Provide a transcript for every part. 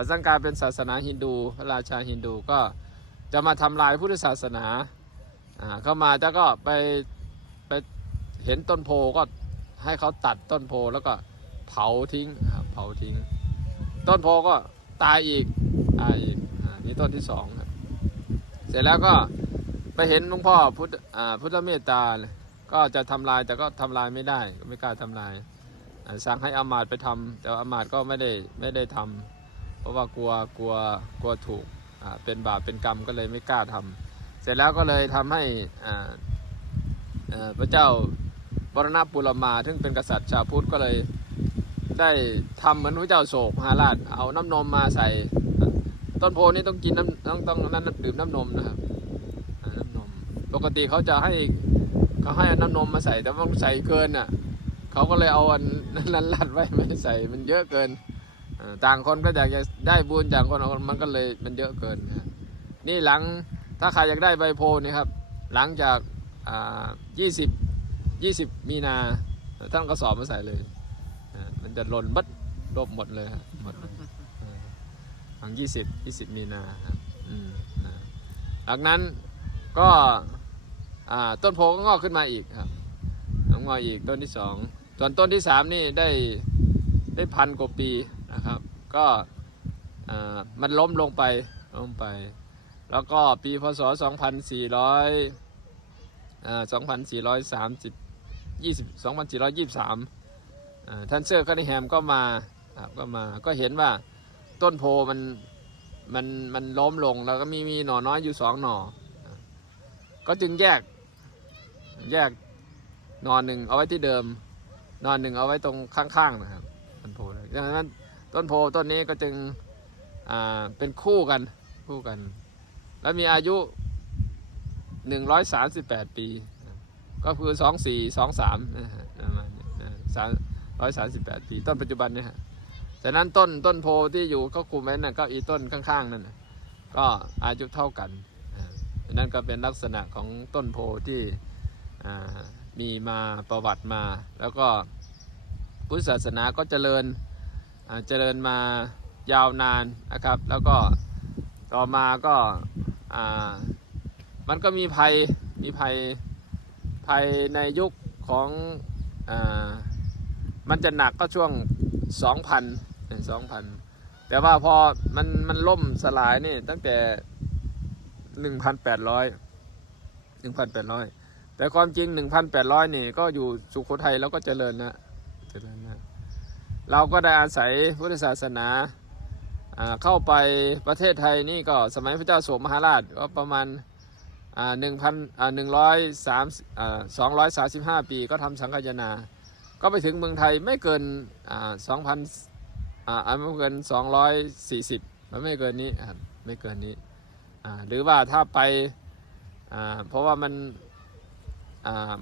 ศาสนากาเป็นศาสนาฮินดูพระราชาฮินดูก็จะมาทำลายพุทธศาสนาอ่าเข้ามาแล้วก็ไปไปเห็นต้นโพก็ให้เขาตัดต้นโพแล้วก็เผาทิ้งเผาทิ้ง ต้นโพก็ตายอีกตายอีกอ่านี่ต้นที่สองครับเสร็จแล้วก็ไปเห็นหลวงพ่อพุทธอ่าพุทธเมตตาก็จะทำลายแต่ก็ทำลายไม่ได้ก็ไม่กล้าทำลายสั่งให้อามาตไปทำแต่อามาตก็ไม่ได้ไม่ได้ทำเพ ราะว่ากลัวกลัวกลัวถูกเป็นบาปเป็นกรรมก็เลยไม่กล้าทำเสร็จแล้วก็เลยทำให้พระเจ้าบรณปุรมาซึ่งเป็นกษัตริย์ชาวพุทธก็เลยได้ทำเหมือนพระเจ้าโศกมหาราชเอาน้ำนมมาใส่ ต้นโพนี้ต้องกินน้ำต้องต้องนั้นดื่มน้ำนมนะครับน้ำนมปกติเขาจะให้เขาให้น้ำนมมาใส่แต่ว่าใส่เกินอะเขาก็เลยเอาอันนั้นลัดไว้ไม่ใส่มันเยอะเกิน ต่างคนก็อยากจะได้บุญจากคนมันก็เลยมันเยอะเกินนะครับนี่หลังถ้าใครอยากได้ใบโพนี่ครับ หลังจากยี่สิบยี่สิบมีนาท่านก็สอบมาใส่เลย มันจะหล่นบัดลบหมดเลยครับหมดหลังยี่สิบยี่สิบมีนาหลังนั้นก็ต้นโพก็งอกขึ้นมาอีกครับงอกอีกต้นที่สองส่วนต้นที่สามนี่ได้ได้พันกว่าปี นะครับ ก็มันล้มลงไปล้มไป แล้วก็ปีพศ 2400อ่า2430 20 2423อ่าท่านเซอร์คานิแฮมก็มาครับก็มาก็เห็นว่าต้นโพมันมันมันล้มลงแล้วก็มีมีหน่อน้อยอยู่สองหน่ออ่าก็จึงแยกแยกหน่อหนึ่งเอาไว้ที่เดิมหน่อหนึ่งเอาไว้ตรงข้างๆนะครับต้นโพดังนั้น ต้นโพต้นนี้ก็จึงเป็นคู่กันคู่กัน แล้วมีอายุ 138 ปี ก็คือสองสี่สองสามนะฮะประมาณสามร้อยสามสิบแปดปีต้นปัจจุบันเนี่ยฮะฉะนั้นต้นต้นโพที่อยู่ก็คุมไว้นั่นก็อีต้นข้างๆนั่นก็อายุเท่ากันนั่นก็เป็นลักษณะของต้นโพที่มีมาประวัติมา แล้วก็พุทธศาสนาก็เจริญ เจริญมายาวนานนะครับ แล้วก็ต่อมาก็มันก็มีภัยมีภัยภายในยุคของอมันจะหนักก็ช่วง 2,000เนี่ย2,000 แต่ว่าพอมันมันล่มสลายนี่ตั้งแต่ 1,800 1,800 แต่ความจริง 1,800 นี่ก็อยู่สุโขทัยแล้วก็เจริญนะเจริญนะ เราก็ได้อาศัยพุทธศาสนาเข้าไปประเทศไทยนี่ก็สมัยพระเจ้าโสมมหาราชก็ประมาณหนึ่งพันหนึ่งร้อยสามสองร้อยสาสิบห้าปีก็ทำสังฆยนา ก็ไปถึงเมืองไทยไม่เกินสองพันไม่เกินสองร้อยสี่สิบมันไม่เกินนี้ไม่เกินนี้หรือว่าถ้าไปเพราะว่ามัน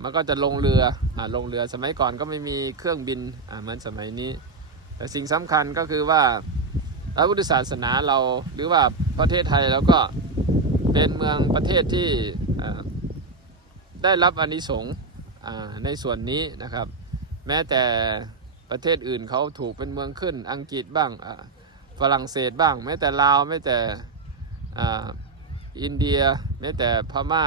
มันก็จะลงเรืออลงเรือสมัยก่อนก็ไม่มีเครื่องบินเหมือนสมัยนี้ แต่สิ่งสำคัญก็คือว่าพระพุทธศาสนาเราหรือว่าประเทศไทยเราก็เป็นเมืองประเทศที่ได้รับอนิสงส์ในส่วนนี้นะครับ แม้แต่ประเทศอื่นเขาถูกเป็นเมืองขึ้นอังกฤษบ้างฝรั่งเศสบ้าง แม้แต่ลาวแม้แต่อินเดียแม้แต่พม่า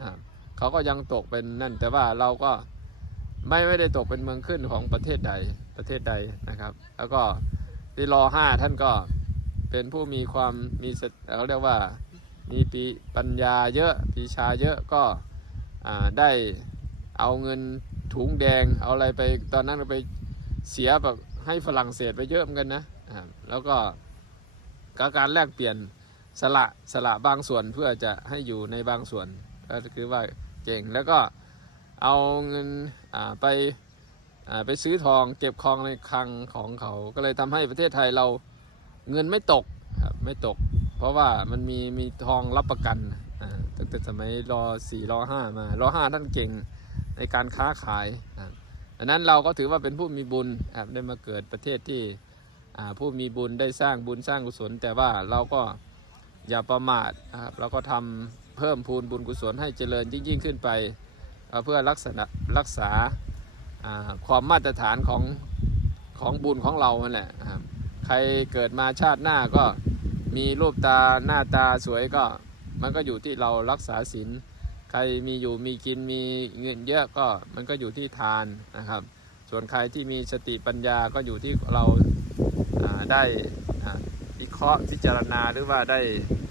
อ่าเขาก็ยังตกเป็นนั่นแต่ว่าเราก็ไม่ไม่ได้ตกเป็นเมืองขึ้นของประเทศใด ประเทศใดนะครับ แล้วก็ที่รอห้าท่านก็เป็นผู้มีความมีเขาเรียกว่ามีปีปัญญาเยอะปีชาเยอะก็ได้เอาเงินถุงแดงเอาอะไรไปตอนนั้นไปเสียแบบให้ฝรั่งเศสไปเยอะเหมือนกันนะแล้วก็กการแลกเปลี่ยนสละสละบางส่วนเพื่อจะให้อยู่ในบางส่วนก็คือว่าเก่งแล้วก็เอาเงินไป ไปซื้อทองเก็บทองในคลังของเขา ก็เลยทำให้ประเทศไทยเราเงินไม่ตกครับไม่ตก เพราะว่ามันมีมีทองรับประกันอ่าตั้งแต่สมัยรอสี่รอห้ามารอห้าท่านเก่งในการค้าขายอ่าดังนั้นเราก็ถือว่าเป็นผู้มีบุญครับได้มาเกิดประเทศที่ผู้มีบุญได้สร้างบุญสร้างกุศล แต่ว่าเราก็อย่าประมาทนะครับเราก็ทำเพิ่มพูนบุญกุศลให้เจริญยิ่งยิ่งขึ้นไป เพื่อรักษารักษา ความมาตรฐานของของบุญของเรานั่นแหละครับใครเกิดมาชาติหน้าก็มีรูปตาหน้าตาสวยก็มันก็อยู่ที่เรารักษาศีลใครมีอยู่มีกินมีเงินเยอะก็มันก็อยู่ที่ทานนะครับ ส่วนใครที่มีสติปัญญาก็อยู่ที่เราได้วิเคราะห์พิจารณาหรือว่าได้